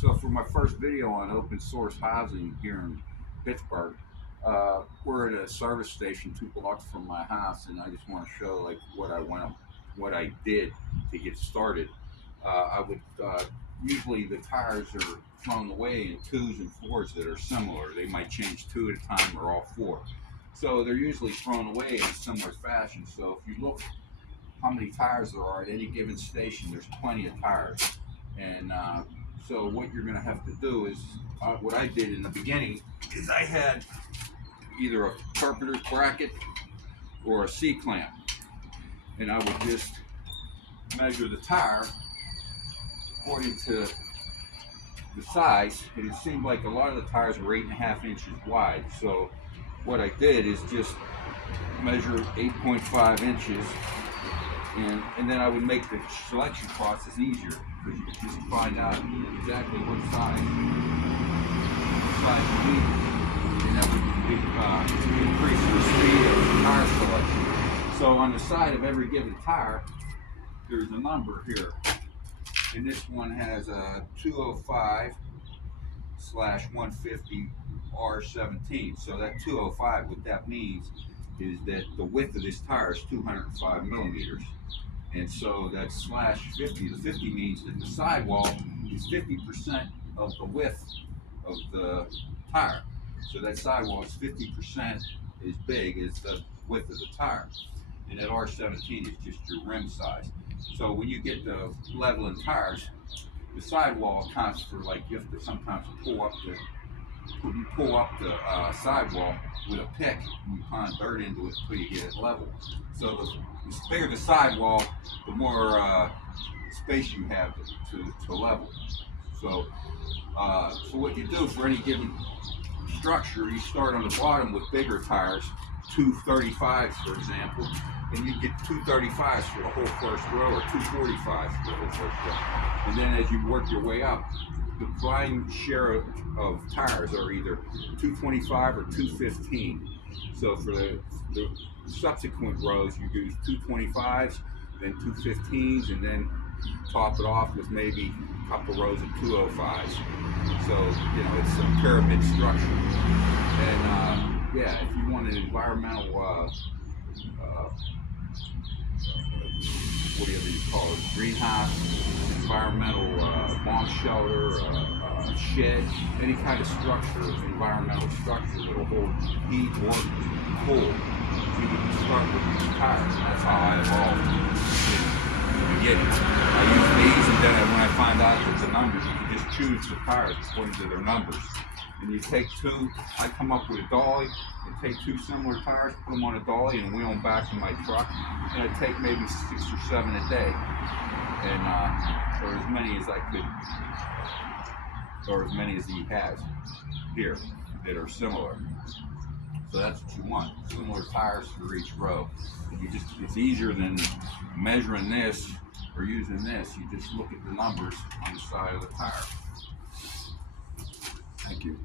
So for my first video on open source housing here in Pittsburgh, we're at a service station 2 blocks from my house, and I just want to show like what I did to get started. I would usually the tires are thrown away in twos and fours that are similar. They might change two at a time or all four. So they're usually thrown away in a similar fashion. So if you look how many tires there are at any given station, there's plenty of tires. And so what you're going to have to do is, what I did in the beginning is I had either a carpenter's bracket or a C-clamp, and I would just measure the tire according to the size, and it seemed like a lot of the tires were 8.5 inches wide. So what I did is just measure 8.5 inches, and then I would make the selection process easier, because you could just find out exactly what size you need, and that would increase the speed of tire selection. So on the side of every given tire, there's a number here, and this one has a 205/150 R17. So that 205, what that means is that the width of this tire is 205 millimeters. And so that /50, the 50 means that the sidewall is 50% of the width of the tire. So that sidewall is 50% as big as the width of the tire. And that R17 is just your rim size. So when you get the leveling tires, the sidewall accounts for, like, you have to sometimes pull up the sidewall with a pick, and you pound dirt into it until you get it level. So the bigger the sidewall, the more space you have to level. So what you do for any given structure, you start on the bottom with bigger tires, 235s for example, and you get 235s for the whole first row, or 245s for the whole first row. And then as you work your way up, the prime share of tires are either 225 or 215. So for the subsequent rows, you use 225s, then 215s, and then top it off with maybe a couple rows of 205s. So, you know, it's a pyramid structure. And yeah, if you want an environmental, whatever you call it, greenhouse, environmental bomb shelter, shed, any kind of structure, environmental structure that will hold heat or cold, you can start with these tires. And that's how I evolved in the beginning. I used these, and then when I find out that the numbers, you can just choose the tires according to their numbers. And you take two, I come up with a dollie, and take two similar tires, put them on a dollie, and wheel them back to my truck. And it'd take maybe 6 or 7 a day. And or as many as I could, or as many as he has here that are similar. So that's what you want, similar tires for each row. And it's easier than measuring this or using this. You just look at the numbers on the side of the tire. Thank you.